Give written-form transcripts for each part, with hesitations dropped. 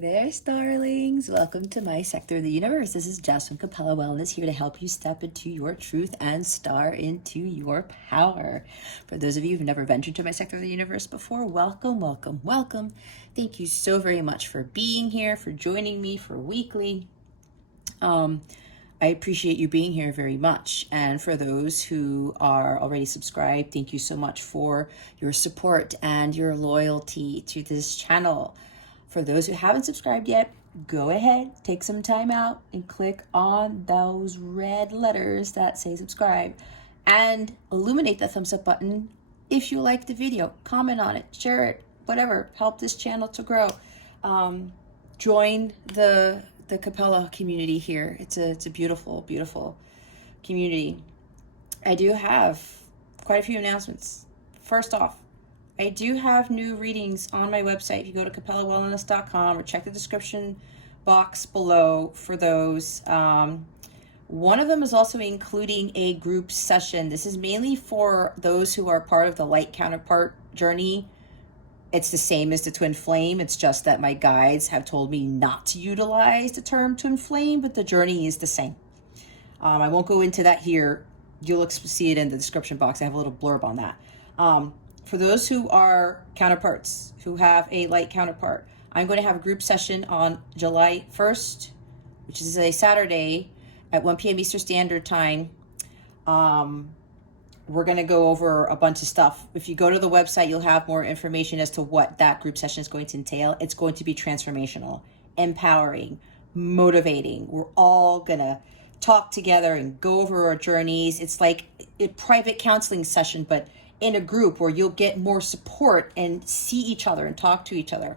Hey there, starlings. Welcome to my sector of the universe. This is Jess from Capella Wellness, here to help you step into your truth and star into your power. For those of you who've never ventured to my sector of the universe before, welcome, welcome, welcome. Thank you so very much for being here, for joining me for weekly. I appreciate you being here very much. And for those who are already subscribed, thank you so much for your support and your loyalty to this channel. For those who haven't subscribed yet, go ahead, take some time out and click on those red letters that say subscribe and illuminate the thumbs up button if you like the video. Comment on it, share it, whatever, help this channel to grow. Join the Capella community here. It's a beautiful, beautiful community. I do have quite a few announcements. First off, I do have new readings on my website. If you go to capellawellness.com or check the description box below for those. One of them is also including a group session. This is mainly for those who are part of the Light Counterpart journey. It's the same as the twin flame. It's just that my guides have told me not to utilize the term twin flame, but the journey is the same. I won't go into that here. You'll see it in the description box. I have a little blurb on that. For those who are counterparts, who have a light counterpart, I'm going to have a group session on July 1st, which is a Saturday at 1 p.m. Eastern Standard Time. We're going to go over a bunch of stuff. If you go to the website, you'll have more information as to what that group session is going to entail. It's going to be transformational, empowering, motivating. We're all going to talk together and go over our journeys. It's like a private counseling session, but in a group where you'll get more support and see each other and talk to each other.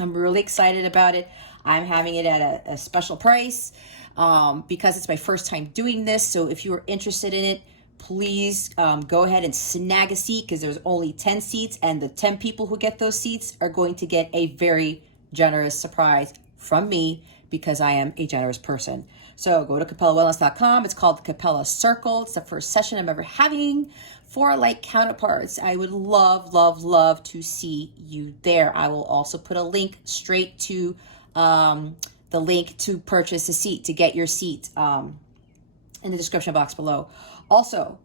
I'm really excited about it. I'm having it at a special price because it's my first time doing this. So if you are interested in it, please go ahead and snag a seat, because there's only 10 seats, and the 10 people who get those seats are going to get a very generous surprise from me, because I am a generous person. So go to capellawellness.com. It's called the Capella Circle. It's the first session I'm ever having for Light Counterparts. I would love, love, love to see you there. I will also put a link straight to the link to purchase a seat, to get your seat in the description box below. Also,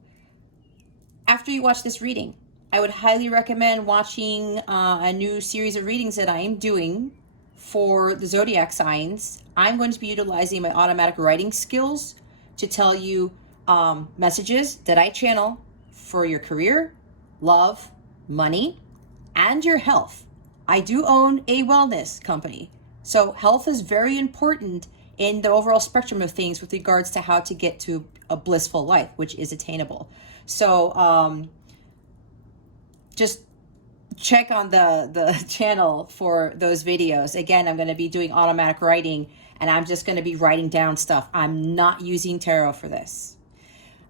after you watch this reading, I would highly recommend watching a new series of readings that I am doing for the zodiac signs. I'm going to be utilizing my automatic writing skills to tell you messages that I channel for your career, love, money, and your health. I do own a wellness company, so health is very important in the overall spectrum of things with regards to how to get to a blissful life, which is attainable. So just check on the channel for those videos. Again, I'm going to be doing automatic writing, and I'm just going to be writing down stuff. I'm not using tarot for this.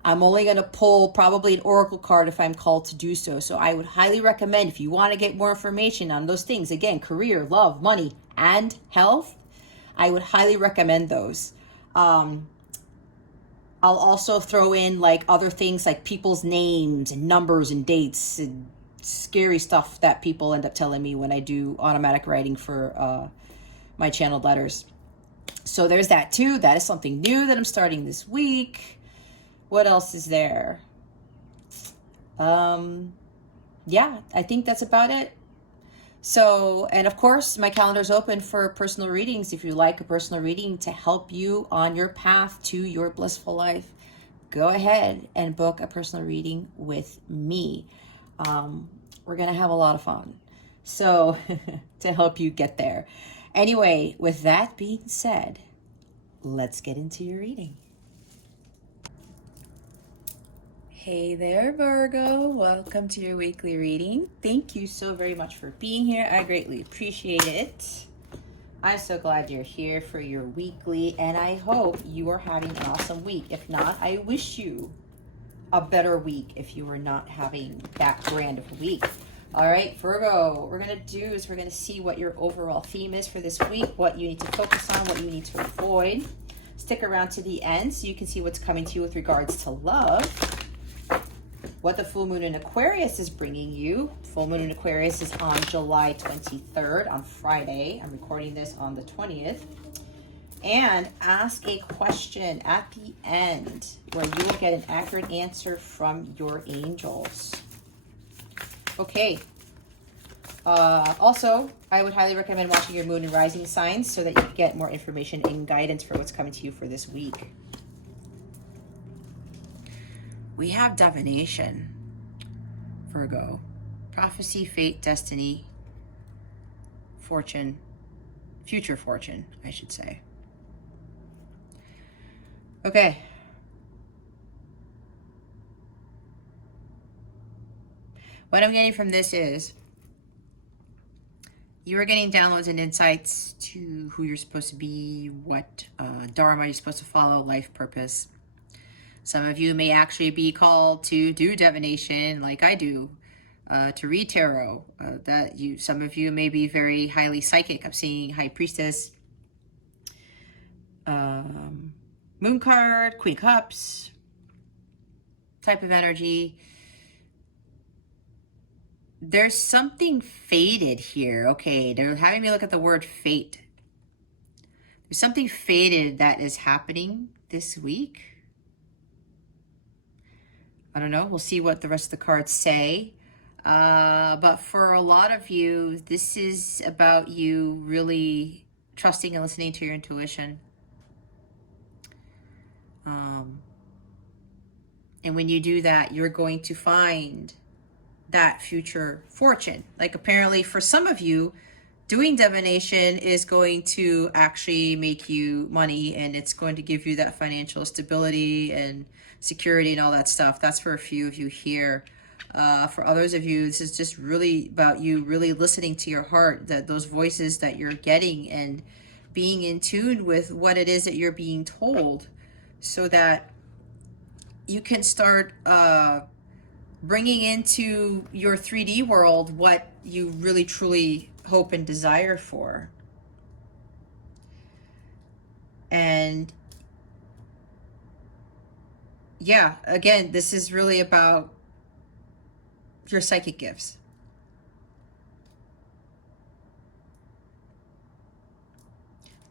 I'm only going to pull probably an oracle card if I'm called to do so. So I would highly recommend, if you want to get more information on those things, again, career, love, money, and health, I would highly recommend those. I'll also throw in like other things like people's names and numbers and dates and scary stuff that people end up telling me when I do automatic writing for my channeled letters. So there's that too. That is something new that I'm starting this week. What else is there? Yeah, I think that's about it. So, and of course, my calendar is open for personal readings. If you like a personal reading to help you on your path to your blissful life, go ahead and book a personal reading with me. We're going to have a lot of fun. So, to help you get there. Anyway, with that being said, let's get into your reading. Hey there, Virgo. Welcome to your weekly reading. Thank you so very much for being here. I greatly appreciate it. I'm so glad you're here for your weekly, and I hope you are having an awesome week. If not, I wish you a better week if you are not having that grand of a week. All right, Virgo, what we're going to do is we're going to see what your overall theme is for this week, what you need to focus on, what you need to avoid. Stick around to the end so you can see what's coming to you with regards to love. what the full moon in Aquarius is bringing you. Full moon in Aquarius is on July 23rd, on Friday. I'm recording this on the 20th. And ask a question at the end where you will get an accurate answer from your angels. Okay. Also, I would highly recommend watching your moon and rising signs so that you can get more information and guidance for what's coming to you for this week. We have divination, Virgo, prophecy, fate, destiny, fortune, future fortune, I should say. Okay. What I'm getting from this is you are getting downloads and insights to who you're supposed to be, what dharma you're supposed to follow, life purpose. Some of you may actually be called to do divination like I do, to read tarot. Some of you may be very highly psychic. I'm seeing High Priestess, Moon card, Queen Cups type of energy. There's something fated here. Okay, they're having me look at the word fate. There's something fated that is happening this week. I don't know. We'll see what the rest of the cards say. But for a lot of you, this is about you really trusting and listening to your intuition. And when you do that, you're going to find that future fortune. Like apparently for some of you, doing divination is going to actually make you money, and it's going to give you that financial stability and security and all that stuff. That's for a few of you here. For others of you, this is just really about you really listening to your heart, that those voices that you're getting, and being in tune with what it is that you're being told, so that you can start bringing into your 3D world what you really truly hope and desire for. And yeah, again, this is really about your psychic gifts.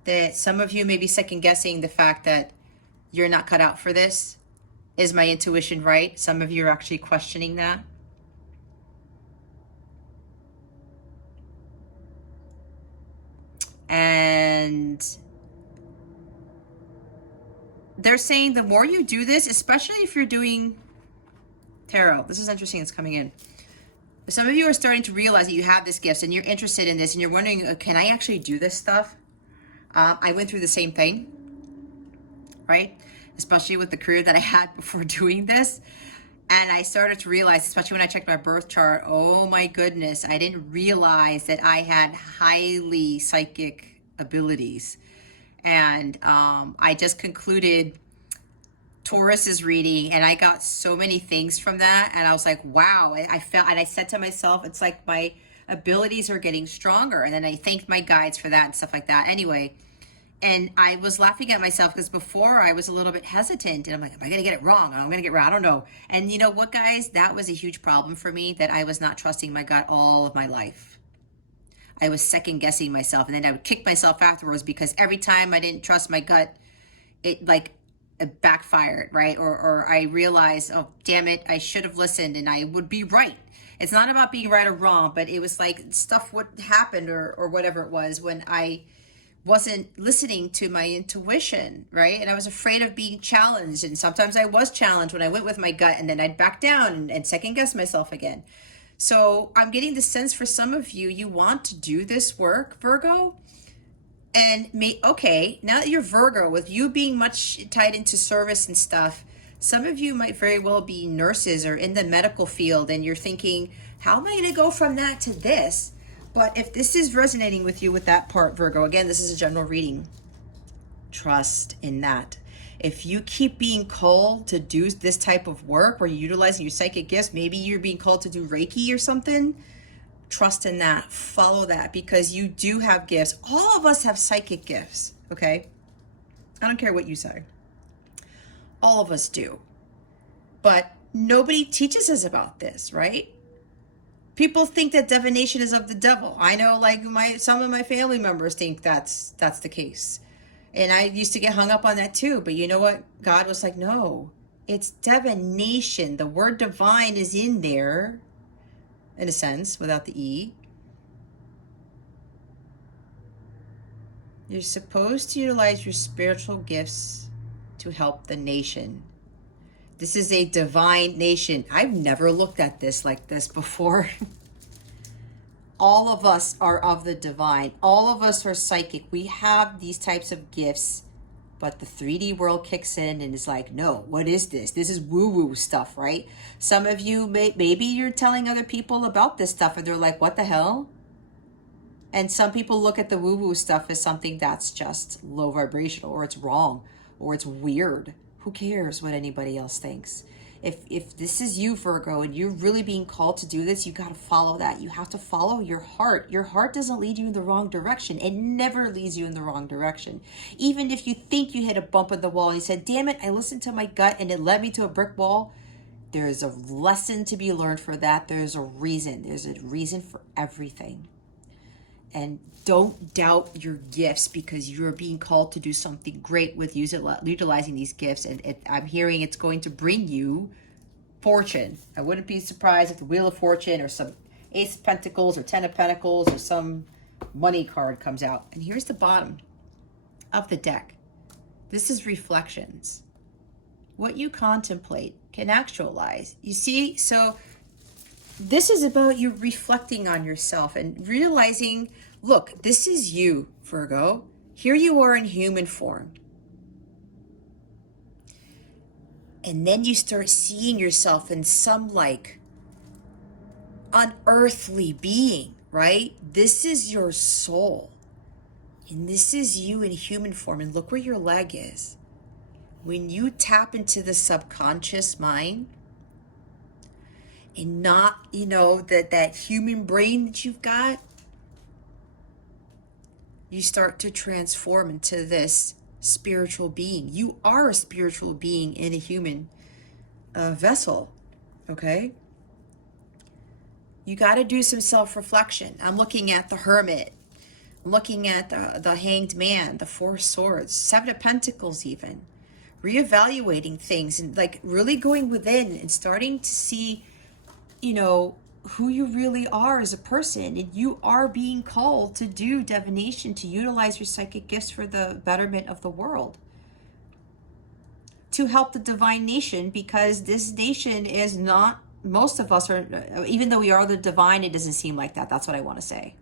That some of you may be second guessing the fact that you're not cut out for this. Is my intuition right? Some of you are actually questioning that. And they're saying the more you do this, especially if you're doing tarot, this is interesting, it's coming in. Some of you are starting to realize that you have this gift and you're interested in this and you're wondering, can I actually do this stuff? I went through the same thing, right? Especially with the career that I had before doing this. And I started to realize, especially when I checked my birth chart, oh my goodness, I didn't realize that I had highly psychic abilities. And I just concluded Taurus's reading, and I got so many things from that. And I was like, wow, I felt, and I said to myself, it's like my abilities are getting stronger. And then I thanked my guides for that and stuff like that. Anyway, and I was laughing at myself because before I was a little bit hesitant and I'm like, am I going to get it wrong? I'm going to get it wrong. I don't know. And you know what, guys? That was a huge problem for me, that I was not trusting my gut all of my life. I was second guessing myself, and then I would kick myself afterwards because every time I didn't trust my gut, it backfired, right? Or I realized, oh, damn it, I should have listened and I would be right. It's not about being right or wrong, but it was like stuff would happen or whatever it was when I wasn't listening to my intuition, right? And I was afraid of being challenged. And sometimes I was challenged when I went with my gut, and then I'd back down and second guess myself again. So I'm getting the sense for some of you, you want to do this work, Virgo. And okay, now that you're Virgo, with you being much tied into service and stuff, some of you might very well be nurses or in the medical field, and you're thinking, how am I going to go from that to this? But if this is resonating with you with that part, Virgo, again, this is a general reading. Trust in that. If you keep being called to do this type of work where you're utilizing your psychic gifts, maybe you're being called to do Reiki or something, trust in that. Follow that, because you do have gifts. All of us have psychic gifts, okay? I don't care what you say. All of us do. But nobody teaches us about this, right? People think that divination is of the devil. I know, like, some of my family members think that's the case. And I used to get hung up on that too. But you know what? God was like, no, it's divination. The word divine is in there, in a sense, without the E. You're supposed to utilize your spiritual gifts to help the nation. This is a divine nation. I've never looked at this like this before. All of us are of the divine. All of us are psychic. We have these types of gifts, but the 3D world kicks in and is like, no, what is this? This is woo-woo stuff, right? Some of you, maybe you're telling other people about this stuff and they're like, what the hell? And some people look at the woo-woo stuff as something that's just low vibrational, or it's wrong, or it's weird. Who cares what anybody else thinks? If this is you, Virgo, and you're really being called to do this, you got to follow that. You have to follow your heart. Your heart doesn't lead you in the wrong direction. It never leads you in the wrong direction. Even if you think you hit a bump in the wall and you said, damn it, I listened to my gut and it led me to a brick wall. There is a lesson to be learned for that. There's a reason. There's a reason for everything. And don't doubt your gifts, because you're being called to do something great with utilizing these gifts. And I'm hearing it's going to bring you fortune. I wouldn't be surprised if the Wheel of Fortune or some Ace of Pentacles or Ten of Pentacles or some money card comes out. And here's the bottom of the deck. This is reflections. What you contemplate can actualize. You see, so this is about you reflecting on yourself and realizing, look, this is you, Virgo. Here you are in human form. And then you start seeing yourself in some like unearthly being, right? This is your soul. And this is you in human form. And look where your leg is. When you tap into the subconscious mind, and not, you know, that human brain that you've got, you start to transform into this spiritual being. You are a spiritual being in a human vessel, okay? You got to do some self-reflection. I'm looking at the Hermit. I'm looking at the Hanged Man, the Four Swords, Seven of Pentacles even. Reevaluating things and like really going within and starting to see, you know, who you really are as a person. And you are being called to do divination, to utilize your psychic gifts for the betterment of the world, to help the divine nation, because this nation is not, most of us are, even though we are the divine, it doesn't seem like that. That's what I want to say.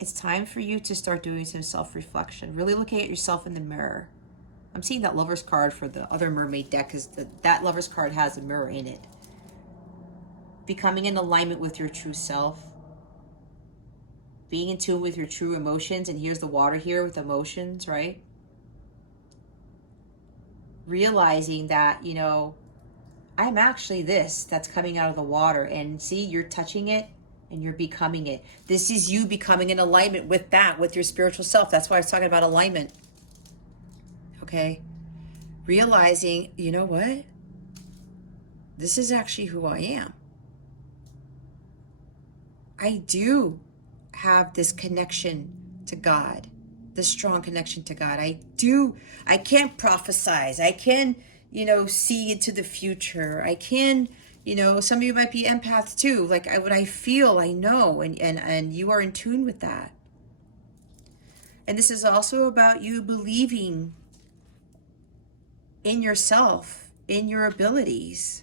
It's time for you to start doing some self-reflection, really looking at yourself in the mirror. I'm seeing that Lover's card for the other mermaid deck, because that Lover's card has a mirror in it. Becoming in alignment with your true self. Being in tune with your true emotions. And here's the water here with emotions, right? Realizing that, you know, I'm actually this that's coming out of the water. And see, you're touching it and you're becoming it. This is you becoming in alignment with that, with your spiritual self. That's why I was talking about alignment. Okay, realizing, you know what? This is actually who I am. I do have this connection to God, this strong connection to God. I can't prophesize. I can, you know, see into the future. I can, you know, some of you might be empaths too. Like what I feel, I know, and you are in tune with that. And this is also about you believing in yourself, in your abilities.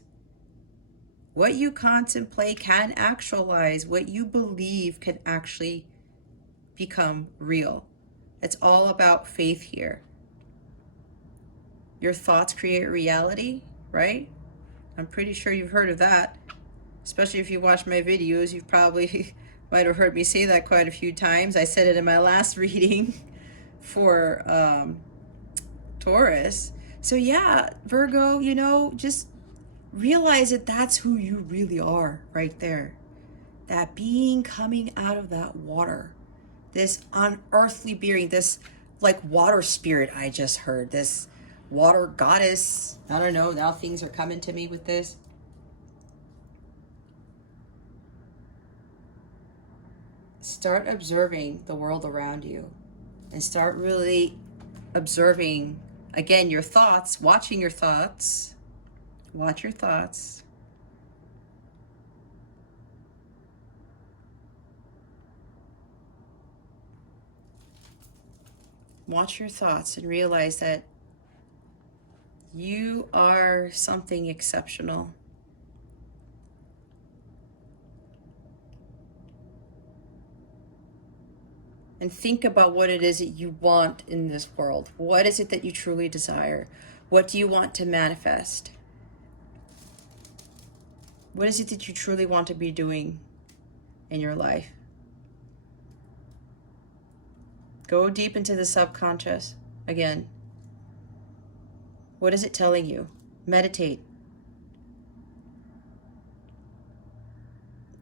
What you contemplate can actualize. What you believe can actually become real. It's all about faith here. Your thoughts create reality, right? I'm pretty sure you've heard of that. Especially if you watch my videos, you've probably might have heard me say that quite a few times. I said it in my last reading for Taurus. So yeah, Virgo, you know, just realize that that's who you really are right there. That being coming out of that water, this unearthly being, this like water spirit I just heard, this water goddess. I don't know. Now things are coming to me with this. Start observing the world around you and start really observing, again, your thoughts, watching your thoughts. Watch your thoughts. Watch your thoughts and realize that you are something exceptional. And think about what it is that you want in this world. What is it that you truly desire? What do you want to manifest? What is it that you truly want to be doing in your life? Go deep into the subconscious again. What is it telling you? Meditate.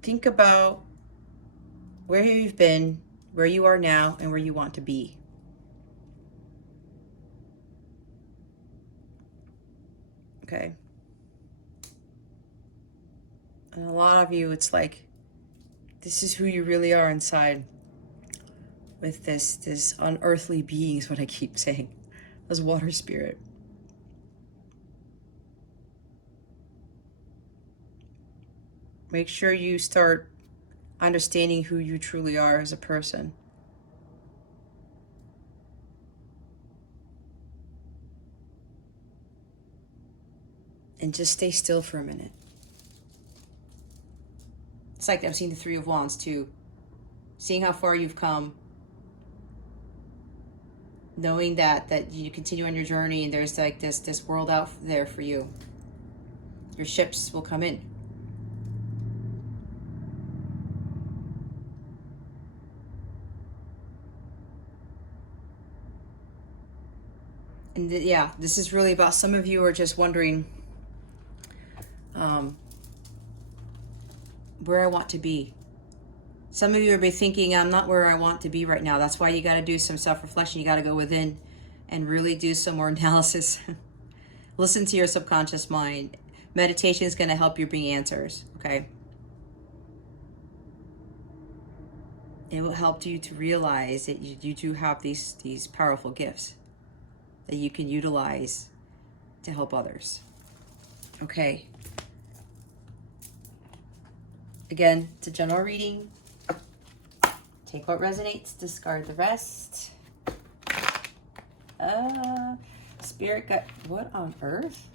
Think about where you've been, where you are now, and where you want to be. Okay. And a lot of you, it's like, this is who you really are inside. With this unearthly being is what I keep saying. This water spirit. Make sure you start understanding who you truly are as a person. And just stay still for a minute. It's like I'm seeing the Three of Wands too. Seeing how far you've come. Knowing that you continue on your journey and there's like this world out there for you. Your ships will come in. And yeah, this is really about, some of you are just wondering where I want to be. Some of you are thinking, I'm not where I want to be right now. That's why you got to do some self-reflection. You got to go within and really do some more analysis. Listen to your subconscious mind. Meditation is going to help you bring answers, okay? It will help you to realize that you do have these powerful gifts that you can utilize to help others. Okay. Again, it's a general reading. Take what resonates, discard the rest. Spirit got, what on earth?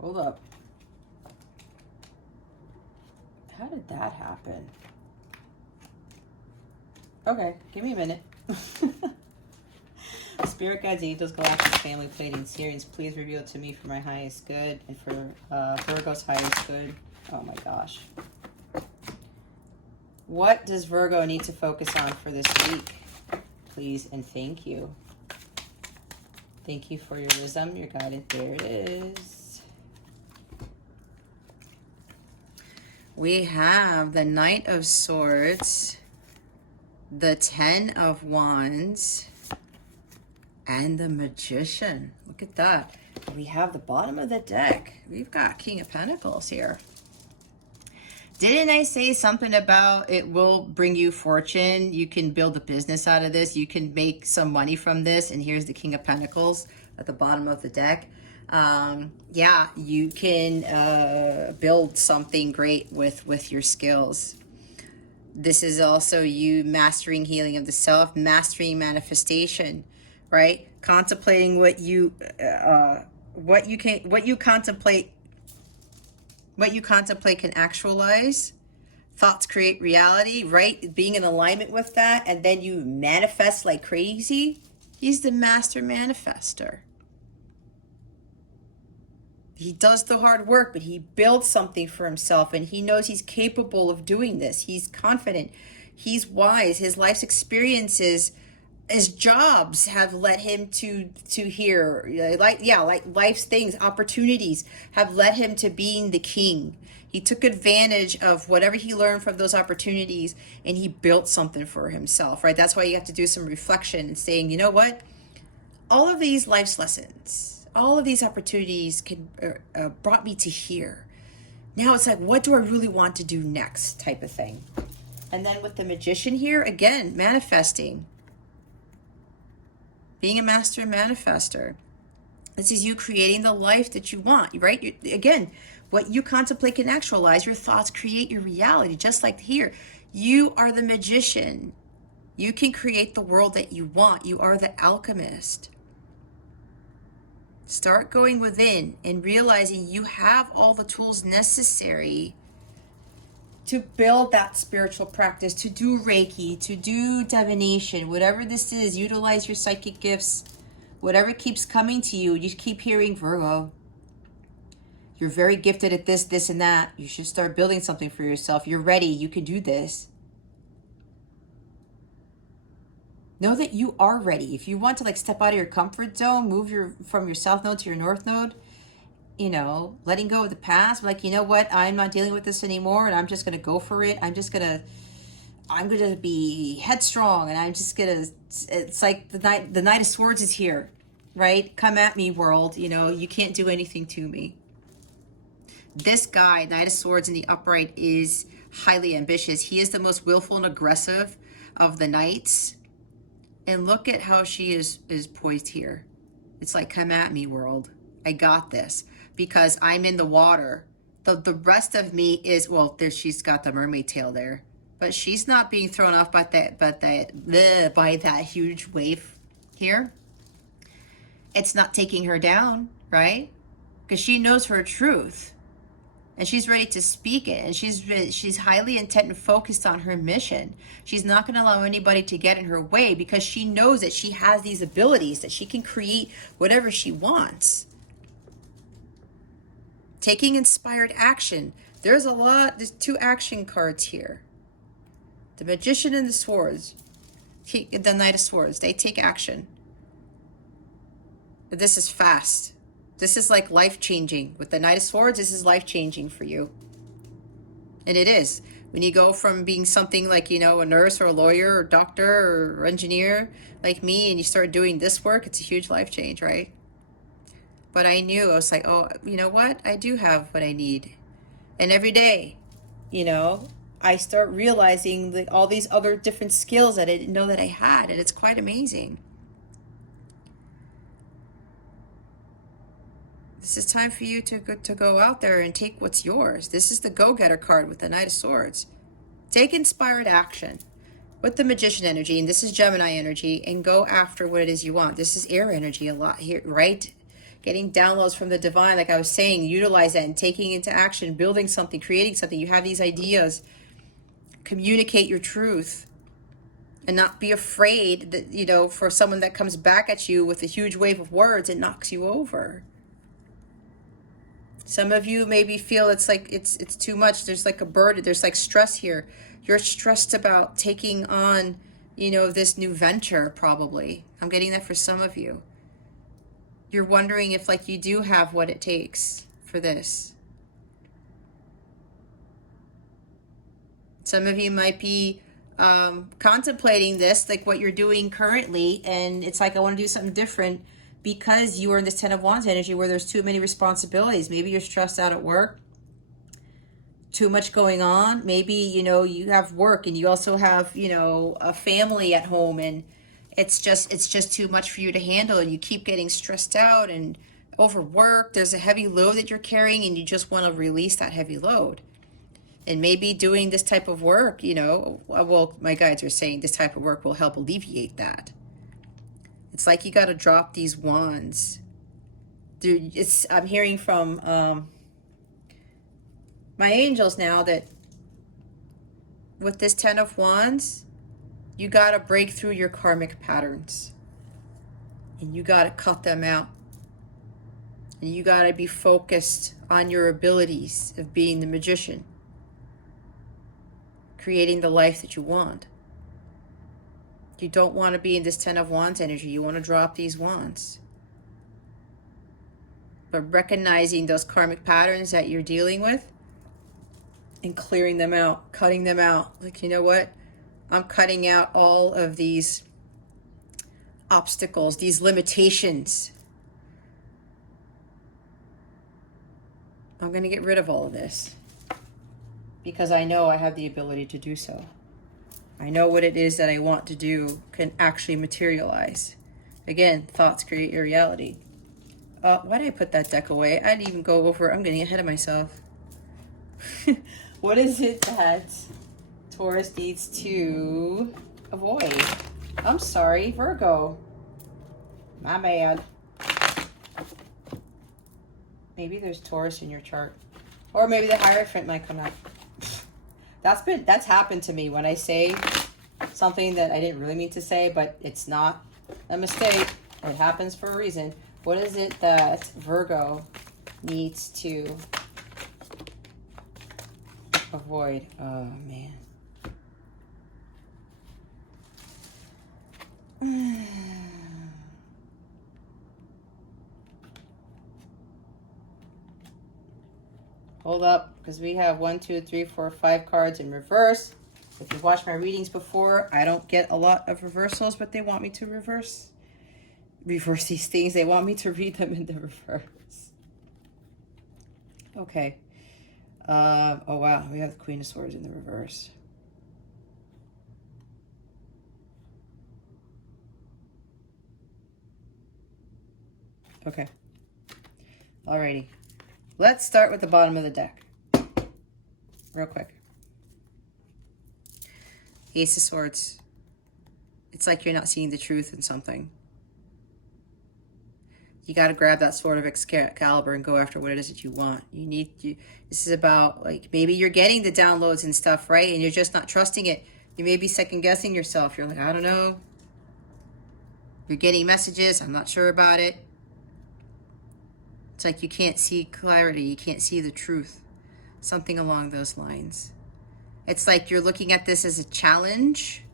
Hold up. How did that happen? Okay, give me a minute. Spirit guides, angels, galactic family, Pleiadian, Sirians, please reveal it to me for my highest good and for Virgo's highest good. Oh my gosh. What does Virgo need to focus on for this week? Please and thank you. Thank you for your wisdom, your guidance. There it is. We have the Knight of Swords, the Ten of Wands, and the Magician. Look at that. We have the bottom of the deck. We've got King of Pentacles here. Didn't I say something about it will bring you fortune? You can build a business out of this. You can make some money from this. And here's the King of Pentacles at the bottom of the deck. Yeah, you can build something great with your skills. This is also you mastering healing of the self, mastering manifestation, right? Contemplating what you contemplate can actualize. Thoughts create reality, right? Being in alignment with that, and then you manifest like crazy. He's the master manifester. He does the hard work, but he builds something for himself, and he knows he's capable of doing this. He's confident. He's wise. His life's experiences, his jobs have led him to here, like life's things, opportunities have led him to being the king. He took advantage of whatever he learned from those opportunities, and he built something for himself, right? That's why you have to do some reflection and saying, you know what? all of these life's lessons, all of these opportunities brought me to here. Now it's like, what do I really want to do next type of thing. And then with the Magician here, again, manifesting. Being a master manifester. This is you creating the life that you want, right? Again, what you contemplate can actualize. Your thoughts create your reality, just like here. You are the magician. You can create the world that you want. You are the alchemist. Start going within and realizing you have all the tools necessary to build that spiritual practice, to do Reiki, to do divination, whatever this is. Utilize your psychic gifts. Whatever keeps coming to you, you keep hearing, Virgo, you're very gifted at this, this, and that. You should start building something for yourself. You're ready. You can do this. Know that you are ready. If you want to like step out of your comfort zone, move from your south node to your north node, you know, letting go of the past, like, you know what, I'm not dealing with this anymore, and I'm just going to go for it. I'm going to be headstrong, and I'm just going to, it's like the Knight of Swords is here, right? Come at me, world. You know, you can't do anything to me. This guy, Knight of Swords in the upright, is highly ambitious. He is the most willful and aggressive of the knights. And look at how she is poised here. It's like, come at me, world. I got this. Because I'm in the water. The rest of me is, well, there, she's got the mermaid tail there. But she's not being thrown off by that huge wave here. It's not taking her down, right? Because she knows her truth. And she's ready to speak it. And she's highly intent and focused on her mission. She's not going to allow anybody to get in her way because she knows that she has these abilities, that she can create whatever she wants. Taking inspired action. There's two action cards here. The Magician and the Swords. The Knight of Swords. They take action. But this is fast. This is like life-changing. With the Knight of Swords, this is life-changing for you. And it is. When you go from being something like, you know, a nurse or a lawyer or doctor or engineer like me, and you start doing this work, it's a huge life change, right? But I knew, I was like, oh, you know what? I do have what I need. And every day, you know, I start realizing like all these other different skills that I didn't know that I had. And it's quite amazing. This is time for you to go out there and take what's yours. This is the go-getter card with the Knight of Swords. Take inspired action with the Magician energy, and this is Gemini energy, and go after what it is you want. This is air energy a lot here, right? Getting downloads from the divine, like I was saying, utilize that and taking into action, building something, creating something. You have these ideas. Communicate your truth and not be afraid that, you know, for someone that comes back at you with a huge wave of words and knocks you over. Some of you maybe feel it's like it's too much. There's like a burden. There's like stress here. You're stressed about taking on, you know, this new venture probably. I'm getting that for some of you. You're wondering if like you do have what it takes for this. Some of you might be contemplating this, like what you're doing currently, and it's like, I want to do something different. Because you are in this Ten of Wands energy where there's too many responsibilities. Maybe you're stressed out at work. Too much going on. Maybe, you know, you have work and you also have, you know, a family at home, and it's just too much for you to handle, and you keep getting stressed out and overworked. There's a heavy load that you're carrying and you just want to release that heavy load. And maybe doing this type of work, you know, well, my guides are saying this type of work will help alleviate that. It's like you got to drop these wands. Dude, I'm hearing from my angels now that with this Ten of Wands, you got to break through your karmic patterns. And you got to cut them out. And you got to be focused on your abilities of being the magician. Creating the life that you want. You don't want to be in this Ten of Wands energy. You want to drop these wands. But recognizing those karmic patterns that you're dealing with and clearing them out, cutting them out. Like, you know what? I'm cutting out all of these obstacles, these limitations. I'm going to get rid of all of this because I know I have the ability to do so. I know what it is that I want to do can actually materialize. Again, thoughts create your reality. Why did I put that deck away? I didn't even go over. I'm getting ahead of myself. What is it that Taurus needs to avoid? I'm sorry, Virgo. My bad. Maybe there's Taurus in your chart. Or maybe the Hierophant might come out. That's happened to me when I say something that I didn't really mean to say, but it's not a mistake. It happens for a reason. What is it that Virgo needs to avoid? Oh, man. Hold up, because we have 1, 2, 3, 4, 5 cards in reverse. If you've watched my readings before, I don't get a lot of reversals, but they want me to reverse these things. They want me to read them in the reverse. Okay. Oh, wow. We have the Queen of Swords in the reverse. Okay. Alrighty. Let's start with the bottom of the deck. Real quick. Ace of Swords. It's like you're not seeing the truth in something. You got to grab that sword of Excalibur and go after what it is that you want. This is about, like, maybe you're getting the downloads and stuff, right? And you're just not trusting it. You may be second guessing yourself. You're like, I don't know. You're getting messages. I'm not sure about it. It's like you can't see clarity. You can't see the truth. Something along those lines. It's like you're looking at this as a challenge,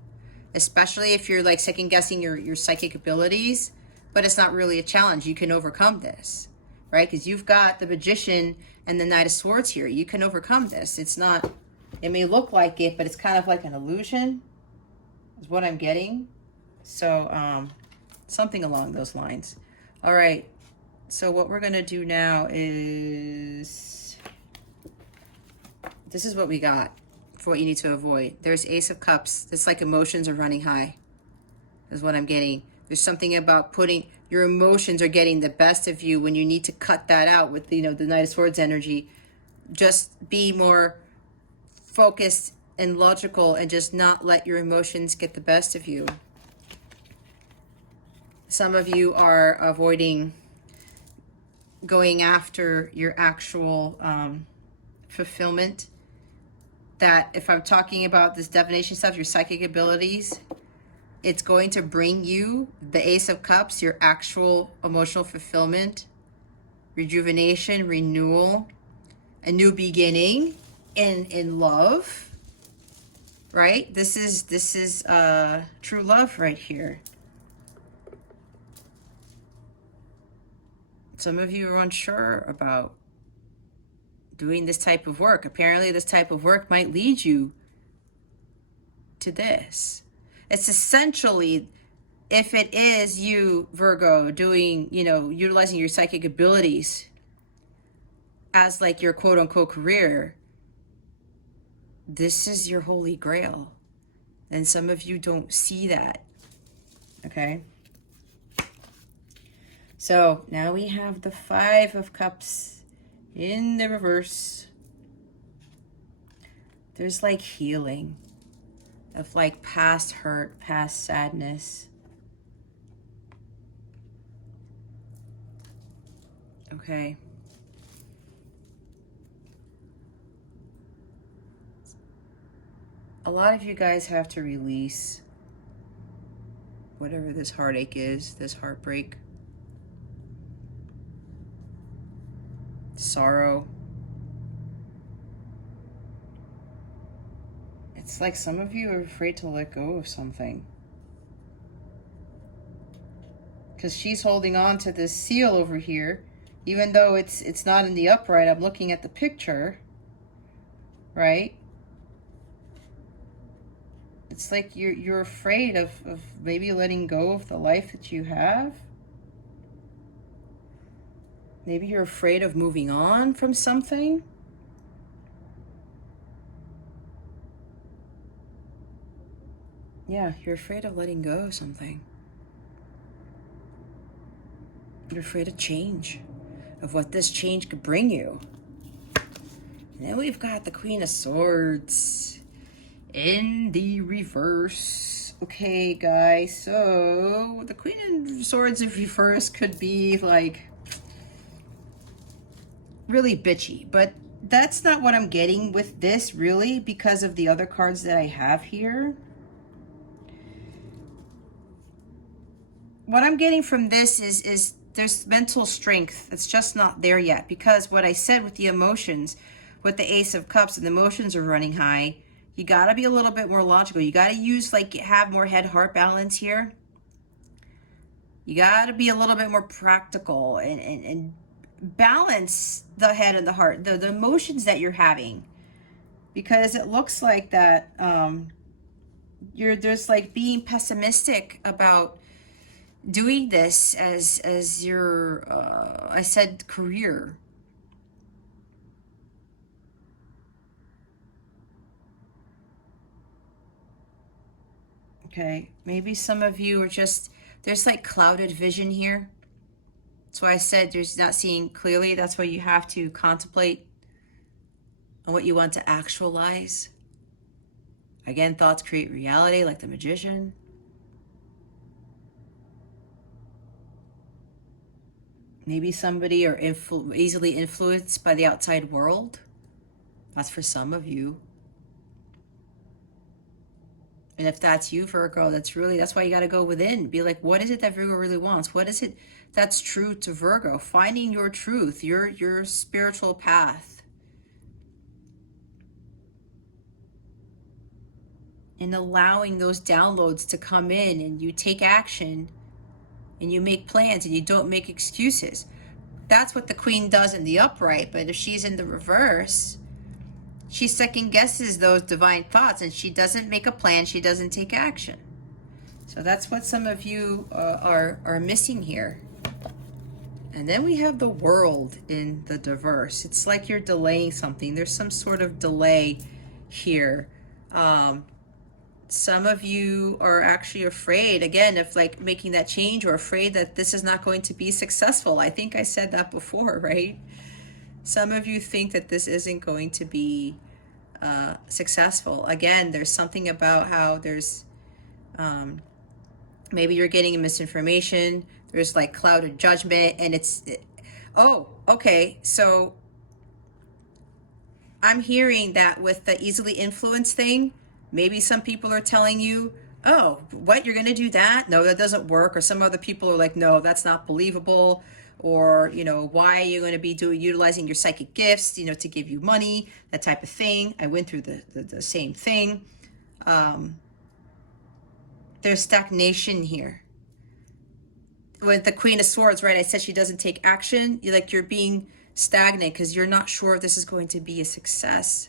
especially if you're like second guessing your psychic abilities, but it's not really a challenge. You can overcome this, right? Because you've got the Magician and the Knight of Swords here. You can overcome this. It's not, it may look like it, but it's kind of like an illusion is what I'm getting. So something along those lines. All right. So what we're going to do now is, this is what we got for what you need to avoid. There's Ace of Cups. It's like emotions are running high is what I'm getting. There's something about putting, your emotions are getting the best of you when you need to cut that out with, the Knight of Swords energy. Just be more focused and logical and just not let your emotions get the best of you. Some of you are avoiding going after your actual fulfillment. That if I'm talking about this divination stuff, your psychic abilities, it's going to bring you the Ace of Cups, your actual emotional fulfillment, rejuvenation, renewal, a new beginning in love, right? This is true love right here. Some of you are unsure about doing this type of work. Apparently this type of work might lead you to this. It's essentially, if it is you, Virgo, doing, utilizing your psychic abilities as like your quote unquote career, this is your holy grail. And some of you don't see that. Okay. So now we have the Five of Cups in the reverse. There's like healing of like past hurt, past sadness. Okay. A lot of you guys have to release whatever this heartache is, this heartbreak, sorrow. It's like some of you are afraid to let go of something. Because she's holding on to this seal over here, even though it's not in the upright. I'm looking at the picture, right? It's like you're afraid of maybe letting go of the life that you have. Maybe you're afraid of moving on from something. Yeah, you're afraid of letting go of something. You're afraid of change, of what this change could bring you. And then we've got the Queen of Swords in the reverse. Okay, guys, so the Queen of Swords in reverse could be like really bitchy, but that's not what I'm getting with this, really, because of the other cards that I have here. What I'm getting from this is there's mental strength that's just not there yet, because what I said with the emotions, with the Ace of Cups, and the emotions are running high, you got to be a little bit more logical. You got to use, like, have more head-heart balance here. You got to be a little bit more practical and balance the head and the heart, the emotions that you're having, because it looks like that you're just like being pessimistic about doing this as your I said career. Okay, maybe some of you are just, there's like clouded vision here. That's why I said there's not seeing clearly. That's why you have to contemplate on what you want to actualize. Again, thoughts create reality, like the magician. Maybe somebody are easily influenced by the outside world. That's for some of you. And if that's you, Virgo, that's why you got to go within. Be like, what is it that Virgo really wants? What is it that's true to Virgo? Finding your truth, your spiritual path. And allowing those downloads to come in, and you take action and you make plans and you don't make excuses. That's what the Queen does in the upright. But if she's in the reverse, she second guesses those divine thoughts, and she doesn't make a plan. She doesn't take action. So that's what some of you are missing here. And then we have the World in the diverse. It's like you're delaying something. There's some sort of delay here. Some of you are actually afraid, again, of like making that change, or afraid that this is not going to be successful. I think I said that before, right? Some of you think that this isn't going to be successful. Again, there's something about how there's maybe you're getting misinformation. There's like clouded judgment, and oh, okay. So I'm hearing that with the easily influenced thing, maybe some people are telling you, oh, what, you're going to do that? No, that doesn't work. Or some other people are like, no, that's not believable. Or, you know, why are you going to be utilizing your psychic gifts, you know, to give you money, that type of thing. I went through the same thing. There's stagnation here. With the Queen of Swords, right, I said she doesn't take action. You're being stagnant because you're not sure if this is going to be a success.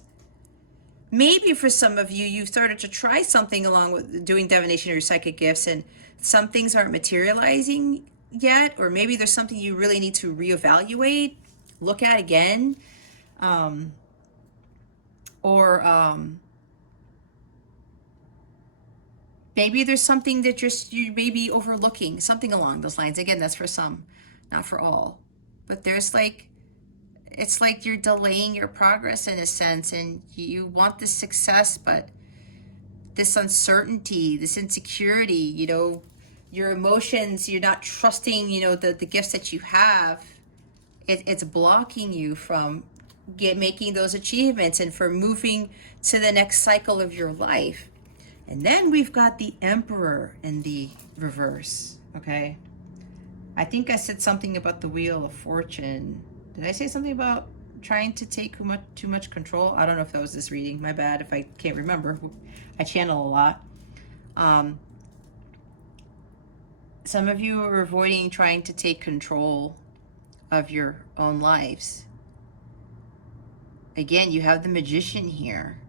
Maybe for some of you, you've started to try something along with doing divination or your psychic gifts, and some things aren't materializing yet, or maybe there's something you really need to reevaluate, look at again, maybe there's something that you may be overlooking, something along those lines. Again, that's for some, not for all. But there's like, it's like you're delaying your progress in a sense, and you want this success, but this uncertainty, this insecurity, you know, your emotions, you're not trusting, you know, the gifts that you have. It's blocking you from making those achievements and for moving to the next cycle of your life. And then we've got the Emperor in the reverse, okay? I think I said something about the Wheel of Fortune. Did I say something about trying to take too much control? I don't know if that was this reading. My bad if I can't remember. I channel a lot. Some of you are avoiding trying to take control of your own lives. Again, you have the Magician here.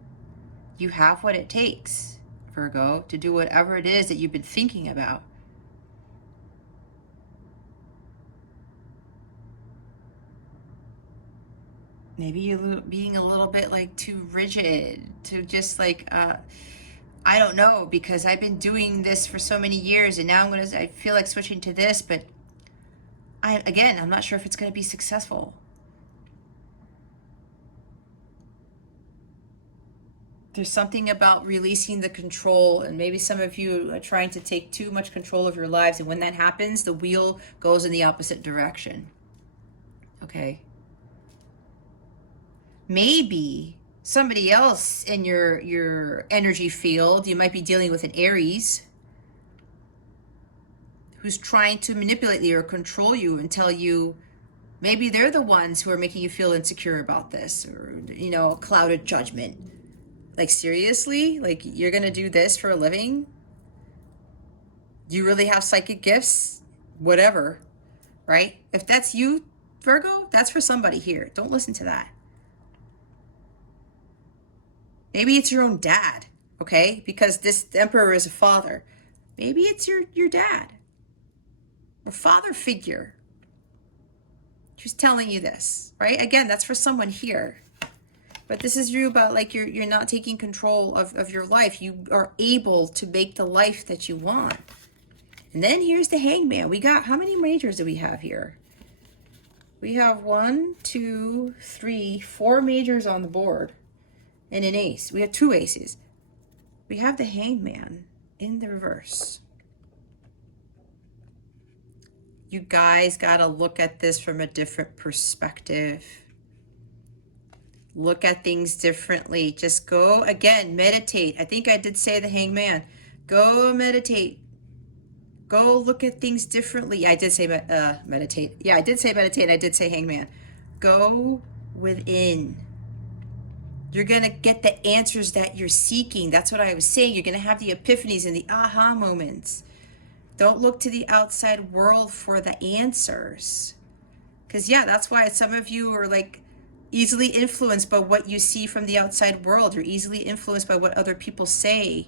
You have what it takes Virgo, to do whatever it is that you've been thinking about. Maybe you're being a little bit like too rigid, to just like, I don't know, because I've been doing this for so many years and now I feel like switching to this, but I'm not sure if it's going to be successful. There's something about releasing the control, and maybe some of you are trying to take too much control of your lives, and when that happens, the wheel goes in the opposite direction. Okay. Maybe somebody else in your energy field, you might be dealing with an Aries, who's trying to manipulate you or control you and tell you, maybe they're the ones who are making you feel insecure about this, or, you know, clouded judgment. Like, seriously? Like, you're going to do this for a living? You really have psychic gifts? Whatever, right? If that's you, Virgo, that's for somebody here. Don't listen to that. Maybe it's your own dad, okay? Because this Emperor is a father. Maybe it's your dad, a father figure, who's telling you this, right? Again, that's for someone here. But this is you about, like, you're not taking control of your life. You are able to make the life that you want. And then here's the Hangman. We got, how many majors do we have here? We have 1, 2, 3, 4 majors on the board and an ace. We have 2 aces. We have the Hangman in the reverse. You guys got to look at this from a different perspective. Look at things differently. Just go, again, meditate. I think I did say the Hangman. Go meditate. Go look at things differently. I did say meditate. Yeah, I did say meditate. I did say Hangman. Go within. You're going to get the answers that you're seeking. That's what I was saying. You're going to have the epiphanies and the aha moments. Don't look to the outside world for the answers. Because, yeah, that's why some of you are, like, easily influenced by what you see from the outside world. You're easily influenced by what other people say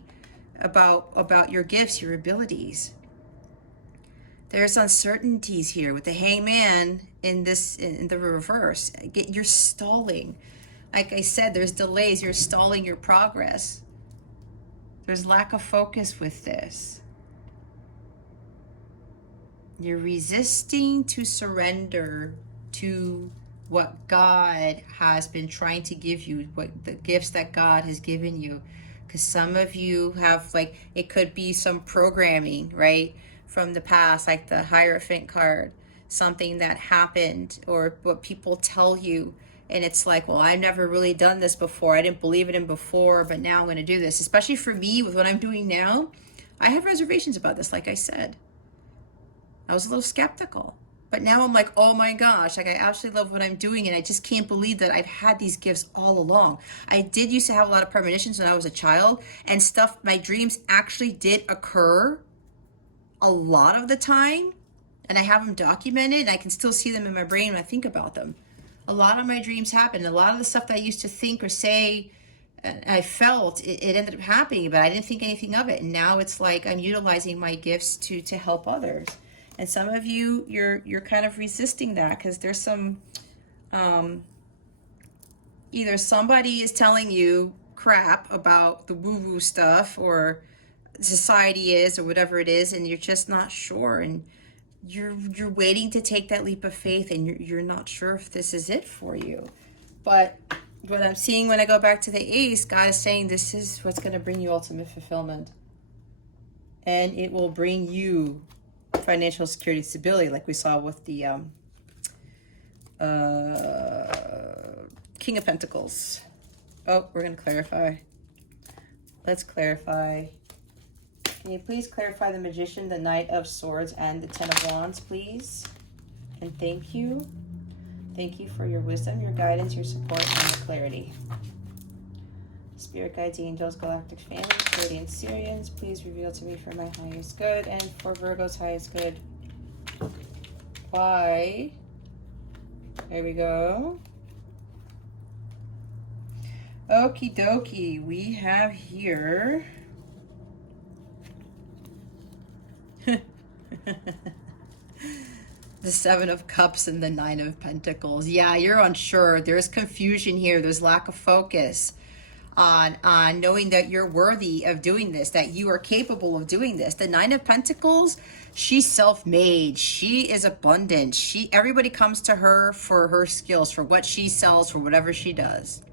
about your gifts, your abilities. There's uncertainties here with the Hangman in the reverse. You're stalling. Like I said, there's delays. You're stalling your progress. There's lack of focus with this. You're resisting to surrender to what God has been trying to give you, what the gifts that God has given you. Because some of you have, like, it could be some programming, right, from the past, like the Hierophant card, something that happened, or what people tell you, and it's like, well, I've never really done this before. I didn't believe it in before, but now I'm going to do this. Especially for me, with what I'm doing now, I have reservations about this, like I said. I was a little skeptical. But now I'm like, oh my gosh, like, I absolutely love what I'm doing, and I just can't believe that I've had these gifts all along. I did used to have a lot of premonitions when I was a child, and stuff, my dreams actually did occur a lot of the time, and I have them documented, and I can still see them in my brain when I think about them. A lot of my dreams happened. A lot of the stuff that I used to think or say, I felt, it ended up happening, but I didn't think anything of it. And now it's like I'm utilizing my gifts to help others. And some of you, you're kind of resisting that because there's some, either somebody is telling you crap about the woo-woo stuff, or society is, or whatever it is, and you're just not sure, and you're waiting to take that leap of faith, and you're not sure if this is it for you. But what I'm seeing when I go back to the Ace, God is saying this is what's going to bring you ultimate fulfillment, and it will bring you financial security, stability, like we saw with the King of Pentacles. Oh, we're going to clarify. Let's clarify. Can you please clarify the Magician, the Knight of Swords, and the Ten of Wands, please? And thank you. Thank you for your wisdom, your guidance, your support, and your clarity. Spirit guides, angels, galactic families, radiant Syrians, please reveal to me for my highest good and for Virgo's highest good. Why? There we go. Okie dokie. We have here The Seven of Cups and the Nine of Pentacles. Yeah, you're unsure. There's confusion here. There's lack of focus on knowing that you're worthy of doing this, that you are capable of doing this. The Nine of Pentacles, she's self-made. She is abundant. Everybody comes to her for her skills, for what she sells, for whatever she does.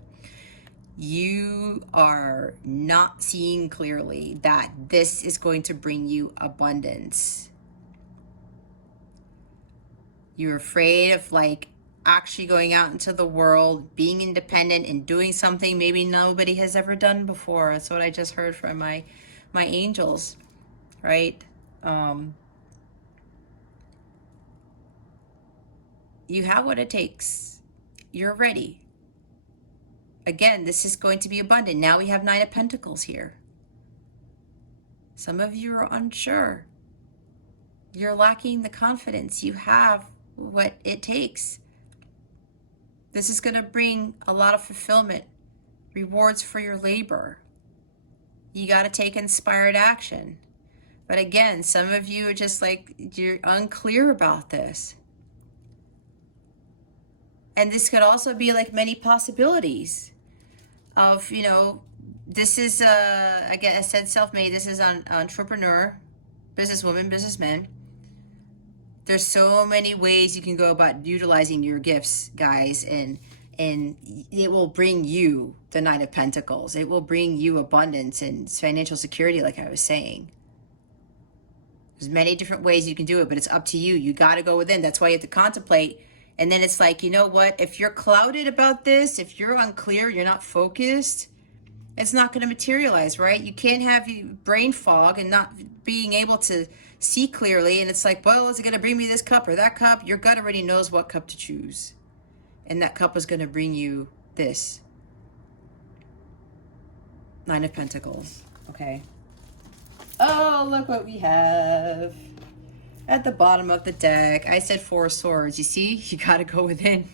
You are not seeing clearly that this is going to bring you abundance. You're afraid of like actually going out into the world, being independent and doing something maybe nobody has ever done before. That's what I just heard from my angels, right? You have what it takes. You're ready. Again, this is going to be abundant. Now we have Nine of Pentacles here. Some of you are unsure. You're lacking the confidence. You have what it takes. This is going to bring a lot of fulfillment, rewards for your labor. You got to take inspired action. But again, some of you are just like, you're unclear about this. And this could also be like many possibilities of, you know, this is, again, I said self-made. This is an entrepreneur, businesswoman, businessman. There's so many ways you can go about utilizing your gifts, guys, and it will bring you the Nine of Pentacles. It will bring you abundance and financial security, like I was saying. There's many different ways you can do it, but it's up to you. You got to go within. That's why you have to contemplate. And then it's like, you know what? If you're clouded about this, if you're unclear, you're not focused, it's not going to materialize, right? You can't have brain fog and not being able to see clearly. And it's like, well, is it going to bring me this cup or that cup? Your gut already knows what cup to choose. And that cup is going to bring you this. Nine of Pentacles. Okay. Oh, look what we have at the bottom of the deck. I said Four of Swords. You see, you got to go within.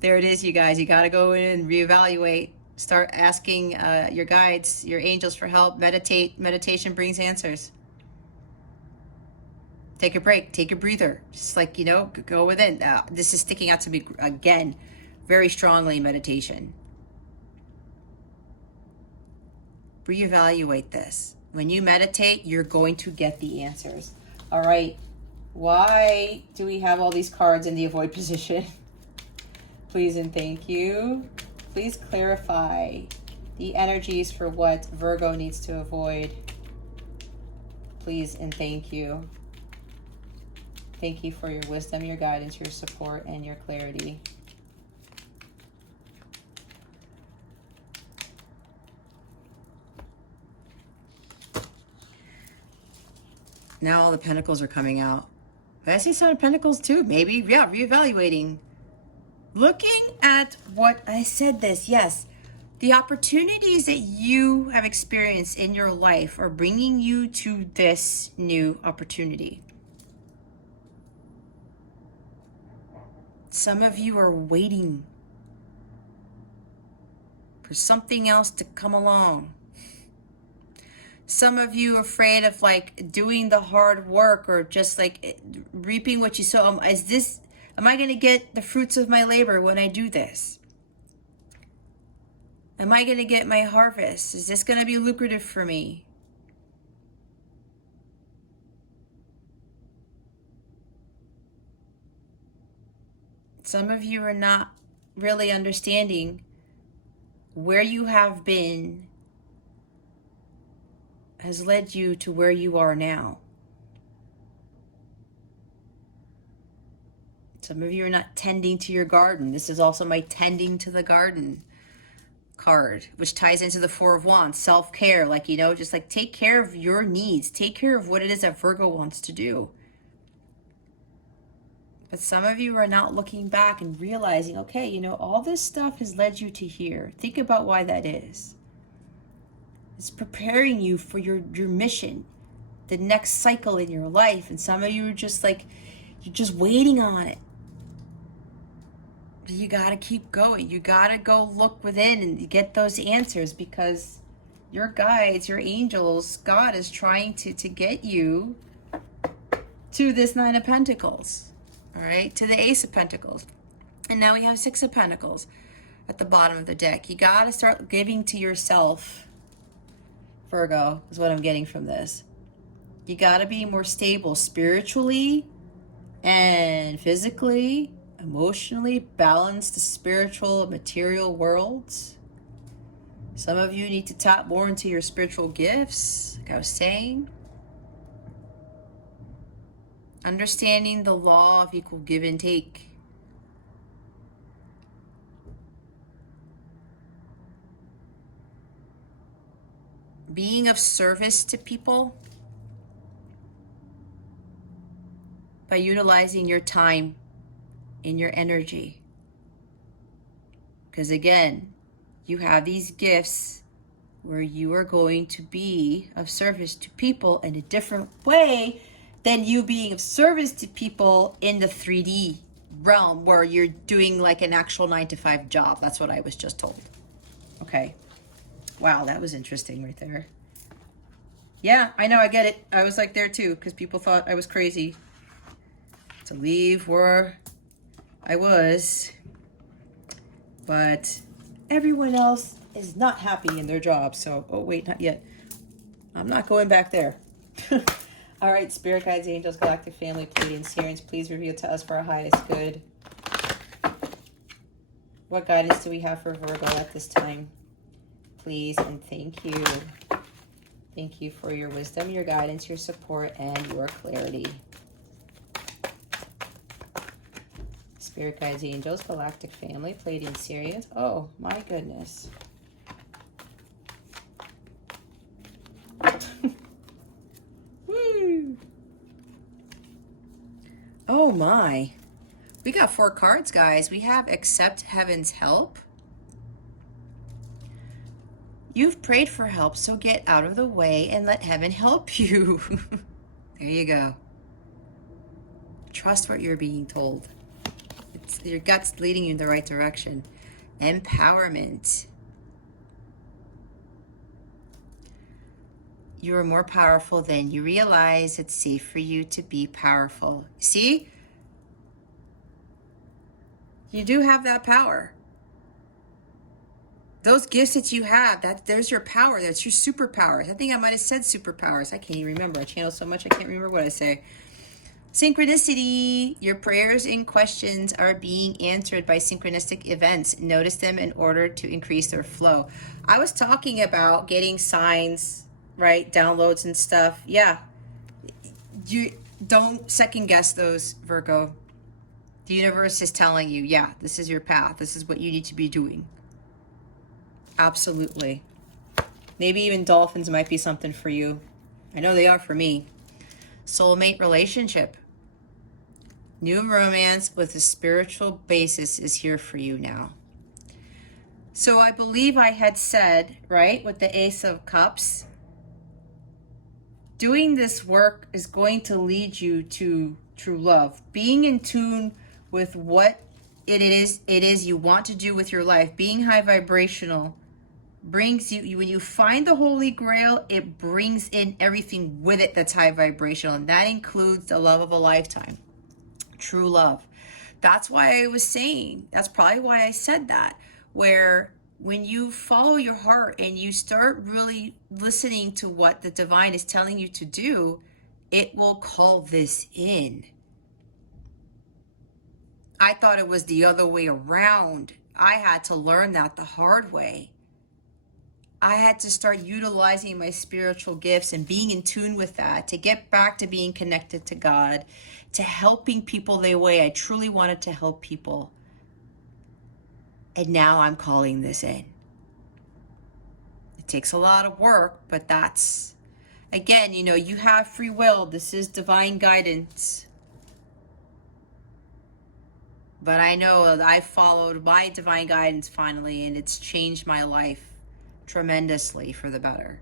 There it is, you guys. You got to go in and reevaluate. Start asking your guides, your angels for help. Meditate. Meditation brings answers. Take a break. Take a breather. Just like, you know, go within. This is sticking out to me again very strongly, meditation. Reevaluate this. When you meditate, you're going to get the answers. All right. Why do we have all these cards in the avoid position? Please and thank you. Please clarify the energies for what Virgo needs to avoid. Please and thank you. Thank you for your wisdom, your guidance, your support, and your clarity. Now all the pentacles are coming out. But I see some pentacles too. Maybe, yeah, reevaluating. Looking at what I said this, yes. The opportunities that you have experienced in your life are bringing you to this new opportunity. Some of you are waiting for something else to come along. Some of you are afraid of like doing the hard work or just like reaping what you sow. Am I going to get the fruits of my labor when I do this? Am I going to get my harvest? Is this going to be lucrative for me? Some of you are not really understanding where you have been has led you to where you are now. Some of you are not tending to your garden. This is also my tending to the garden card, which ties into the Four of Wands, self-care. Like, you know, just like take care of your needs. Take care of what it is that Virgo wants to do. But some of you are not looking back and realizing, okay, you know, all this stuff has led you to here. Think about why that is. It's preparing you for your mission, the next cycle in your life. And some of you are just like, you're just waiting on it. But you got to keep going. You got to go look within and get those answers, because your guides, your angels, God is trying to get you to this Nine of Pentacles, all right, to the Ace of Pentacles. And now we have Six of Pentacles at the bottom of the deck. You got to start giving to yourself, Virgo, is what I'm getting from this. You got to be more stable spiritually and physically, emotionally, balance the spiritual and material worlds. Some of you need to tap more into your spiritual gifts, like I was saying. Understanding the law of equal give and take. Being of service to people by utilizing your time and your energy. Because again, you have these gifts where you are going to be of service to people in a different way than you being of service to people in the 3D realm where you're doing like an actual 9-to-5 job. That's what I was just told. Okay. Wow, that was interesting right there. Yeah, I know, I get it. I was like there too, because people thought I was crazy to leave where I was. But everyone else is not happy in their job. So, oh wait, not yet. I'm not going back there. All right, Spirit Guides, Angels, Galactic Family, Pleiadians, Sirians, please reveal to us for our highest good. What guidance do we have for Virgo at this time? Please and thank you. Thank you for your wisdom, your guidance, your support, and your clarity. Spirit Guides, Angels, Galactic Family, Pleiadians, Sirians. Oh, my goodness. Woo! Oh, my. We got 4 cards, guys. We have Accept Heaven's Help. You've prayed for help, so get out of the way and let heaven help you. There you go. Trust what you're being told. It's your gut's leading you in the right direction. Empowerment. You are more powerful than you realize. It's safe for you to be powerful. See? You do have that power. Those gifts that you have, there's your power. That's your superpowers. I think I might have said superpowers. I can't even remember. I channel so much I can't remember what I say. Synchronicity. Your prayers and questions are being answered by synchronistic events. Notice them in order to increase their flow. I was talking about getting signs, right? Downloads and stuff. Yeah. You don't second guess those, Virgo. The universe is telling you, yeah, this is your path. This is what you need to be doing. Absolutely. Maybe even dolphins might be something for you. I know they are for me. Soulmate relationship. New romance with a spiritual basis is here for you now. So I believe I had said, right, with the Ace of Cups, doing this work is going to lead you to true love. Being in tune with what it is you want to do with your life. Being high vibrational brings you, when you find the Holy Grail, it brings in everything with it that's high vibrational, and that includes the love of a lifetime, true love. That's why I was saying, that's probably why I said that, where when you follow your heart and you start really listening to what the divine is telling you to do, it will call this in. I thought it was the other way around. I had to learn that the hard way. I had to start utilizing my spiritual gifts and being in tune with that to get back to being connected to God, to helping people the way I truly wanted to help people. And now I'm calling this in. It takes a lot of work, but that's, again, you know, you have free will. This is divine guidance. But I know that I followed my divine guidance finally, and it's changed my life tremendously for the better.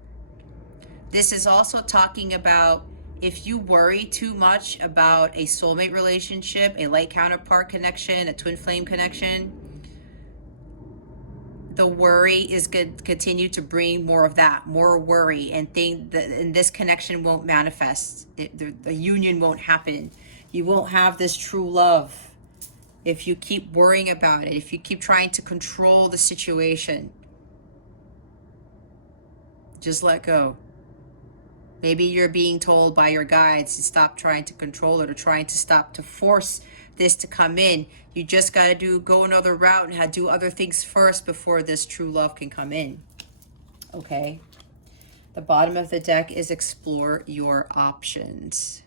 This is also talking about if you worry too much about a soulmate relationship, a light counterpart connection, a twin flame connection, the worry is going to continue to bring more of that, more worry, and and this connection won't manifest. The union won't happen. You won't have this true love if you keep worrying about it, if you keep trying to control the situation. Just let go. Maybe you're being told by your guides to stop trying to control it, or trying to stop to force this to come in. You just got to go another route and do other things first before this true love can come in. Okay. The bottom of the deck is explore your options.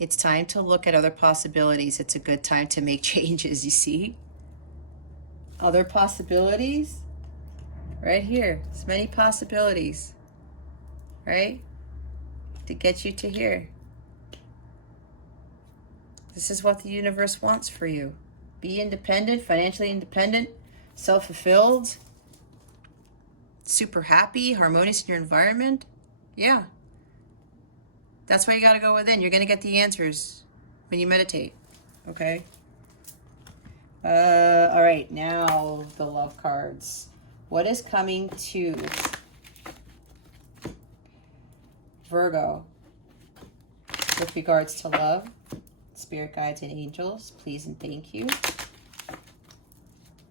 It's time to look at other possibilities. It's a good time to make changes, you see? Other possibilities? Right here. There's many possibilities. Right? To get you to here. This is what the universe wants for you. Be independent, financially independent, self-fulfilled, super happy, harmonious in your environment. Yeah. That's why you got to go within. You're going to get the answers when you meditate. Okay? All right. Now the love cards. What is coming to Virgo with regards to love? Spirit guides and angels, please and thank you.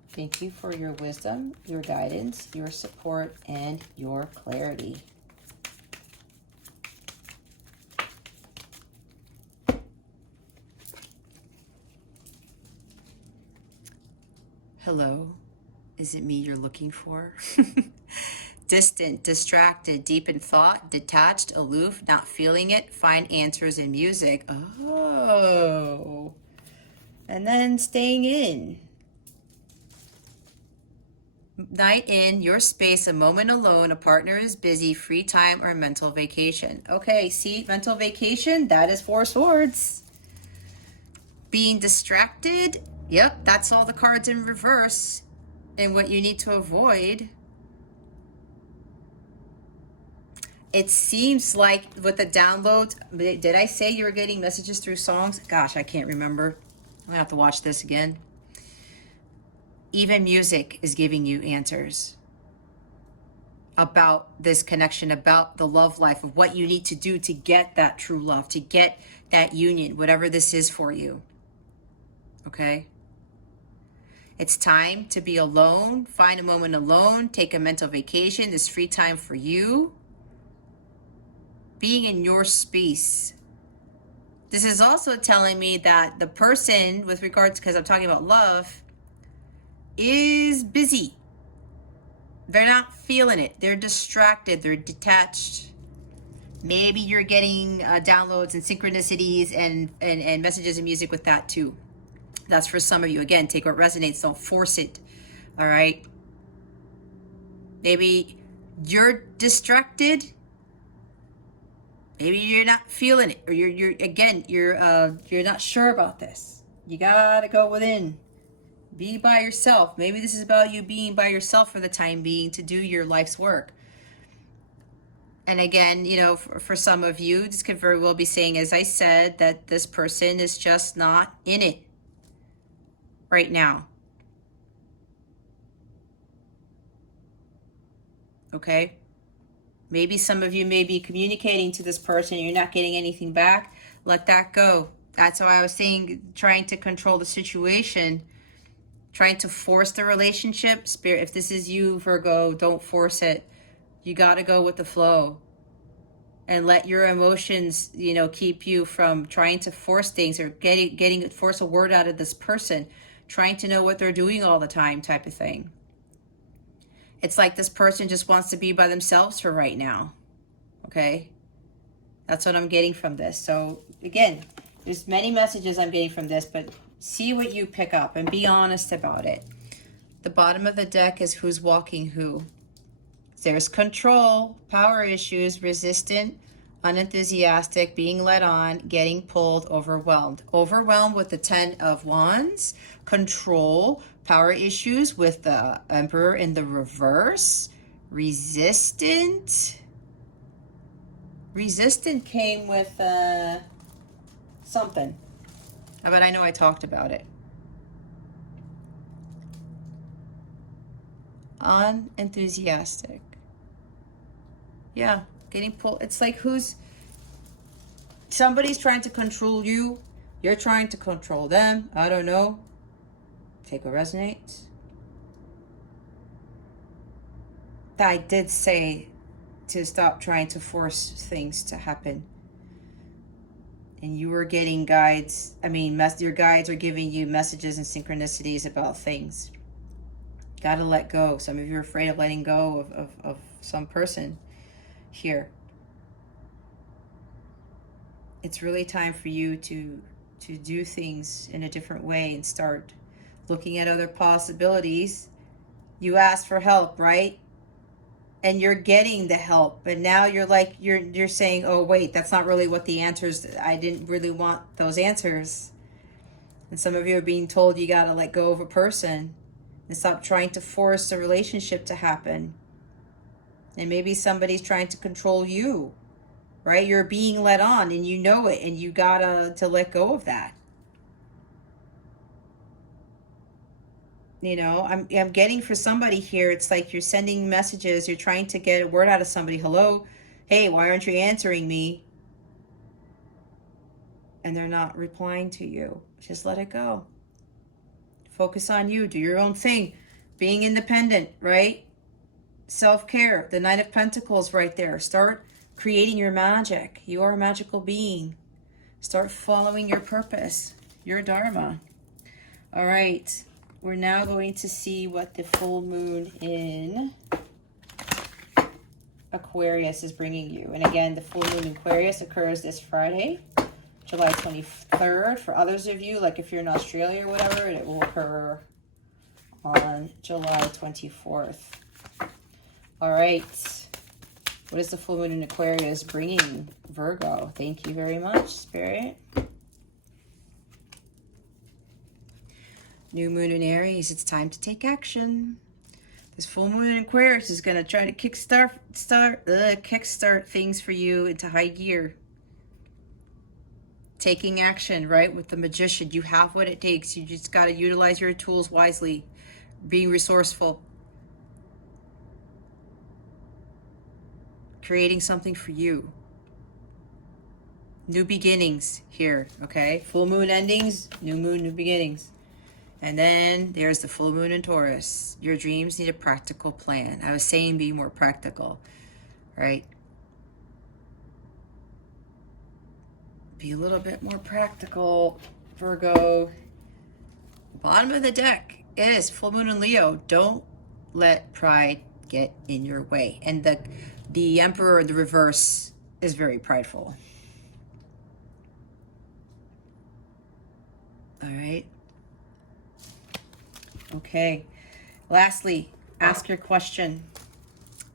Thank you for your wisdom, your guidance, your support, and your clarity. Hello, is it me you're looking for? Distant, distracted, deep in thought, detached, aloof, not feeling it, find answers in music. Oh. And then staying in. Night in, your space, a moment alone, a partner is busy, free time, or mental vacation. Okay, see, mental vacation, that is 4 swords. Being distracted, yep, that's all the cards in reverse. And what you need to avoid. It seems like with the downloads, did I say you were getting messages through songs? Gosh, I can't remember. I'm gonna have to watch this again. Even music is giving you answers about this connection, about the love life, of what you need to do to get that true love, to get that union, whatever this is for you. Okay? It's time to be alone. Find a moment alone. Take a mental vacation. This free time for you. Being in your space. This is also telling me that the person, with regards, because I'm talking about love, is busy. They're not feeling it. They're distracted. They're detached. Maybe you're getting downloads and synchronicities and messages and music with that too. That's for some of you. Again, take what resonates. Don't force it. All right? Maybe you're distracted. Maybe you're not feeling it, or you're not sure about this. You gotta go within. Be by yourself. Maybe this is about you being by yourself for the time being to do your life's work. And again, you know, for some of you, this could very well be saying, as I said, that this person is just not in it right now. Okay? Maybe some of you may be communicating to this person and you're not getting anything back. Let that go. That's why I was saying, trying to control the situation, trying to force the relationship. Spirit, if this is you, Virgo, don't force it. You got to go with the flow. And let your emotions, you know, keep you from trying to force things, or force a word out of this person, trying to know what they're doing all the time type of thing. It's like this person just wants to be by themselves for right now. Okay? That's what I'm getting from this. So again, there's many messages I'm getting from this, but see what you pick up and be honest about it. The bottom of the deck is who's walking who. There's control, power issues, resistant, unenthusiastic, being led on, getting pulled, overwhelmed. Overwhelmed with the 10 of Wands, control, power issues with the Emperor in the reverse, resistant. Resistant came with something, but I know I talked about it. unenthusiastic. Yeah, getting pulled. It's like somebody's trying to control you. You're trying to control them. I don't know. Take what resonates. I did say to stop trying to force things to happen. And you were getting guides. I mean, your guides are giving you messages and synchronicities about things. Gotta let go. Some of you are afraid of letting go of some person here. It's really time for you to do things in a different way and start looking at other possibilities. You asked for help, right? And you're getting the help, but now you're like, you're saying, oh wait, that's not really what the answers, I didn't really want those answers. And some of you are being told you got to let go of a person and stop trying to force a relationship to happen. And maybe somebody's trying to control you, right? You're being led on and you know it, and you gotta to let go of that. You know, I'm getting for somebody here, it's like you're sending messages, you're trying to get a word out of somebody. Hello, hey, why aren't you answering me? And they're not replying to you. Just let it go. Focus on you. Do your own thing. Being independent, right? Self-care. The Knight of Pentacles right there. Start creating your magic. You are a magical being. Start following your purpose, your dharma. All right. We're now going to see what the full moon in Aquarius is bringing you. And again, the full moon in Aquarius occurs this Friday, July 23rd. For others of you, like if you're in Australia or whatever, it will occur on July 24th. All right. What is the full moon in Aquarius bringing Virgo? Thank you very much, Spirit. New moon in Aries, it's time to take action. This full moon in Aquarius is going to try to kickstart things for you into high gear. Taking action, right? With the Magician, you have what it takes. You just got to utilize your tools wisely. Being resourceful. Creating something for you. New beginnings here, okay? Full moon endings, new moon, new beginnings. And then there's the full moon in Taurus. Your dreams need a practical plan. I was saying be more practical, right? Be a little bit more practical, Virgo. Bottom of the deck is full moon in Leo. Don't let pride get in your way. And the Emperor in the reverse is very prideful. All right. Okay. Lastly, ask your question.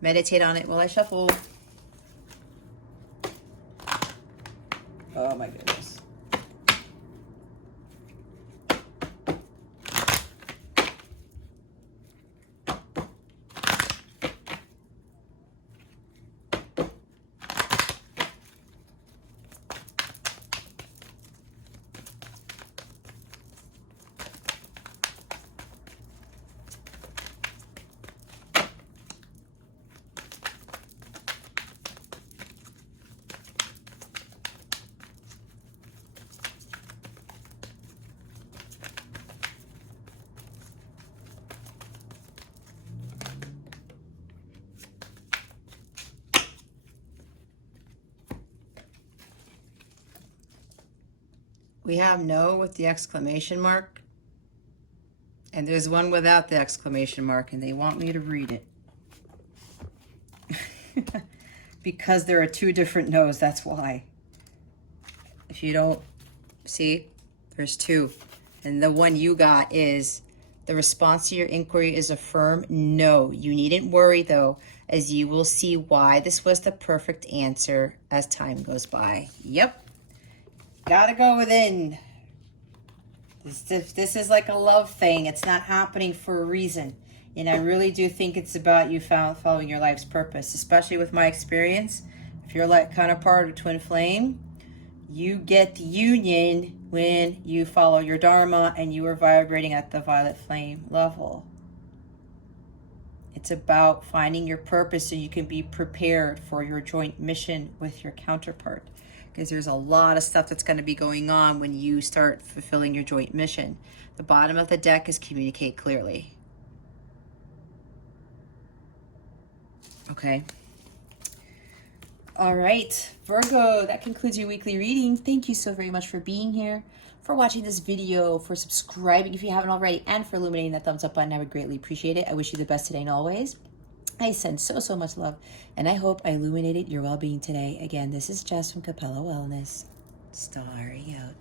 Meditate on it while I shuffle. Oh my goodness. We have no with the exclamation mark, and there's one without the exclamation mark, and they want me to read it. Because there are two different no's, that's why. If you don't see, there's two. And the one you got is, the response to your inquiry is a firm no. You needn't worry though, as you will see why this was the perfect answer as time goes by. Yep. Gotta go within. This is like a love thing. It's not happening for a reason. And I really do think it's about you following your life's purpose, especially with my experience. If you're like counterpart or twin flame, you get the union when you follow your dharma and you are vibrating at the violet flame level. It's about finding your purpose so you can be prepared for your joint mission with your counterpart. Because there's a lot of stuff that's going to be going on when you start fulfilling your joint mission. The bottom of the deck is communicate clearly. Okay. All right, Virgo, that concludes your weekly reading. Thank you so very much for being here, for watching this video, for subscribing if you haven't already, and for illuminating that thumbs up button. I would greatly appreciate it. I wish you the best today and always. I send so much love, and I hope I illuminated your well-being today. Again, this is Jess from Capella Wellness. Starry out.